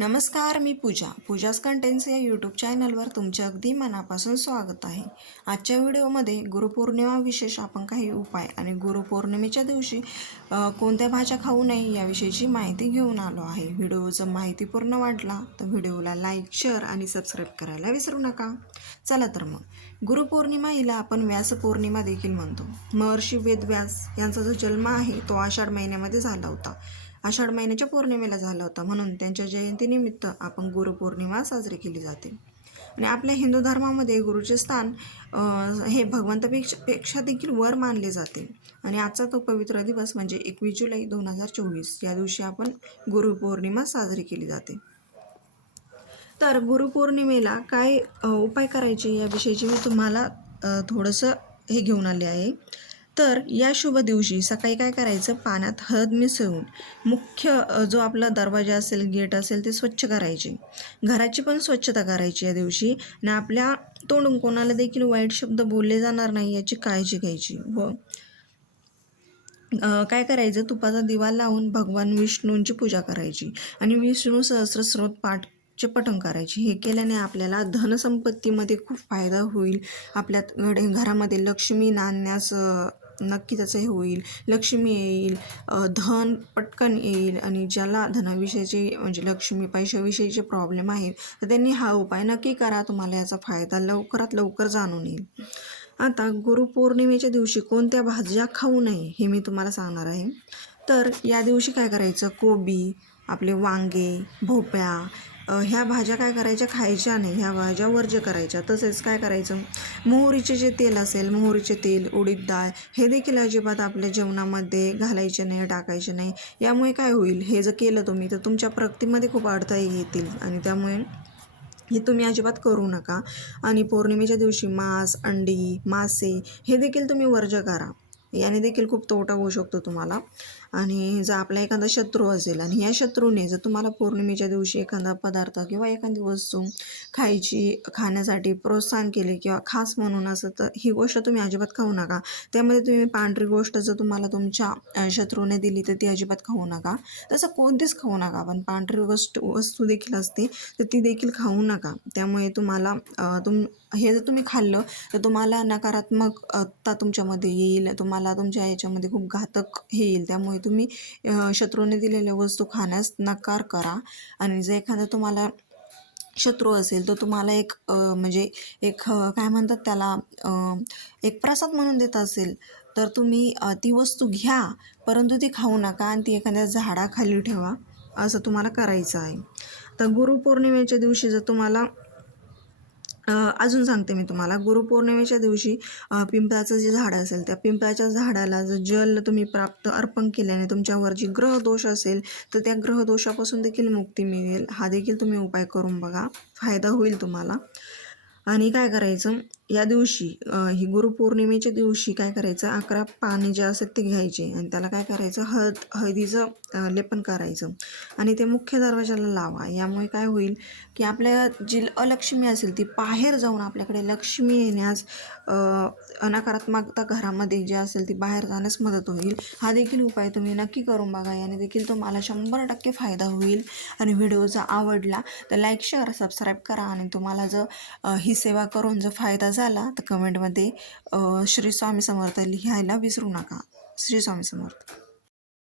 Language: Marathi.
नमस्कार मी पूजा. पूजाच कंटेंट्स या यूट्यूब चॅनलवर तुमचे अगदी मनापासून स्वागत आहे. आजच्या व्हिडिओमध्ये गुरुपौर्णिमा विशेष आपण काही उपाय आणि गुरुपौर्णिमेच्या दिवशी कोणत्या भाज्या खाऊ नये याविषयीची माहिती घेऊन आलो आहे. व्हिडिओ जर माहितीपूर्ण वाटला तर व्हिडिओला लाईक शेअर आणि सबस्क्राईब करायला विसरू नका. चला तर मग. गुरुपौर्णिमा हिला आपण व्यास पौर्णिमा देखील म्हणतो. महर्षी वेदव्यास यांचा जो जन्म आहे तो आषाढ महिन्यामध्ये झाला होता. आषाढ महिन्याच्या पौर्णिमेला झाला होता. म्हणून त्यांच्या जयंतीनिमित्त आपण गुरुपौर्णिमा साजरी केली जाते. आणि आपल्या हिंदू धर्मामध्ये गुरुचे स्थान हे भगवंतापेक्षा पेक्षा देखील वर मानले जाते. आणि आजचा तो पवित्र दिवस म्हणजे एकवीस जुलै दोन हजार चोवीस. या दिवशी आपण गुरुपौर्णिमा साजरी केली जाते. तर गुरुपौर्णिमेला काय उपाय करायचे याविषयीची मी तुम्हाला थोडंसं हे घेऊन आले आहे. तर या शुभ दिवशी सकाळी काय करायचं? पाण्यात हळद मिसळून मुख्य जो आपला दरवाजा असेल गेट असेल ते स्वच्छ करायचे. घराची पण स्वच्छता करायची या दिवशी. आणि आपल्या तोंडून कोणाला देखील वाईट शब्द बोलले जाणार नाही याची काळजी घ्यायची. व काय करायचं? तुपाचा दिवा लावून भगवान विष्णूंची पूजा करायची आणि विष्णू सहस्र स्रोत पाठचे पठण करायचे. हे केल्याने आपल्याला धनसंपत्तीमध्ये खूप फायदा होईल. आपल्या घरामध्ये लक्ष्मी नांदण्यास नक्की त्याचं हे होईल. लक्ष्मी येईल धन पटकन येईल आणि ज्याला धनाविषयीचे म्हणजे लक्ष्मी पैशाविषयीचे प्रॉब्लेम आहेत तर त्यांनी हा उपाय नक्की करा. तुम्हाला याचा फायदा लवकरात लवकर जाणून येईल. आता गुरुपौर्णिमेच्या दिवशी कोणत्या भाज्या खाऊ नये हे मी तुम्हाला सांगणार आहे. तर या दिवशी काय करायचं? कोबी आपले वांगे भोप्या ह्या भाज्या काय करायच्या? खायच्या नाही. ह्या भाज्या वर्ज्य करायच्या. तसेच काय करायचं? मोहरीचे जे तेल असेल मोहरीचे तेल उडीद डाळ हे देखील अजिबात आपल्या जेवणामध्ये घालायचे नाही टाकायचे नाही. यामुळे काय होईल? हे जर केलं तुम्ही तर तुमच्या प्रगतीमध्ये खूप अडथळे येतील. आणि त्यामुळे हे तुम्ही अजिबात करू नका. आणि पौर्णिमेच्या दिवशी मांस अंडी मासे हे देखील तुम्ही वर्ज करा. याने देखील खूप तोटा होऊ शकतो तुम्हाला. आणि जर आपला एखादा शत्रू असेल आणि या शत्रूने जर तुम्हाला पौर्णिमेच्या दिवशी एखादा पदार्थ किंवा एखादी वस्तू खायची खाण्यासाठी प्रोत्साहन केले किंवा खास म्हणून असं तर ही गोष्ट तुम्ही अजिबात खाऊ नका. त्यामध्ये तुम्ही पांढरी गोष्ट जर तुम्हाला तुमच्या शत्रूने दिली तर ती अजिबात खाऊ नका. तसं कोणतीच खाऊ नका पण पांढरी गोष्ट वस्तू देखील असते तर ती देखील खाऊ नका. त्यामुळे तुम्हाला तुम हे जर तुम्ही खाल्लं तर तुम्हाला नकारात्मकता तुमच्यामध्ये येईल तुम्हाला तुमच्या याच्यामध्ये खूप घातक हे येईल. त्यामुळे तुम्ही शत्रूने दिलेल्या वस्तू खाण्यास नकार करा. आणि जर एखादा तुम्हाला शत्रू असेल तर तुम्हाला एक म्हणजे एक काय म्हणतात त्याला एक प्रसाद म्हणून देत असेल तर तुम्ही ती वस्तू घ्या परंतु ती खाऊ नका आणि ती एखाद्या झाडाखाली ठेवा असं तुम्हाला करायचं आहे. तर गुरुपौर्णिमेच्या दिवशी जर तुम्हाला अजून सांगते मी तुम्हाला. गुरुपौर्णिमेच्या दिवशी पिंपळाचं जे झाड असेल त्या पिंपळाच्या झाडाला जर जल तुम्ही प्राप्त अर्पण केल्याने तुमच्यावर जी ग्रहदोष असेल तर त्या ग्रहदोषापासून देखील मुक्ती मिळेल. हा देखील तुम्ही उपाय करून बघा. फायदा होईल तुम्हाला. आणि काय करायचं? या दिवशी ही गुरुपौर्णिमेच्या दिवशी काय करायचं? अकरा पाने जे असतात ते घ्यायचे आणि त्याला काय करायचं? हळद हळदीचं लेपन करायचं आणि ते मुख्य दरवाजाला लावा. यामुळे काय होईल की आपल्या जी अलक्ष्मी असेल ती बाहेर जाऊन आपल्याकडे लक्ष्मी येण्यास नकारात्मकता घरामध्ये जी असेल ती बाहेर जाण्यास मदत होईल. हा देखील उपाय तुम्ही नक्की करून बघा. याने देखील तुम्हाला शंभर टक्के फायदा होईल आणि व्हिडिओ जर आवडला तर लाईक शेअर सबस्क्राईब करा आणि तुम्हाला जर ही सेवा करून जर फायदा झाला तर कमेंटमध्ये श्री स्वामी समर्थ लिहायला विसरू नका. श्री स्वामी समर्थ.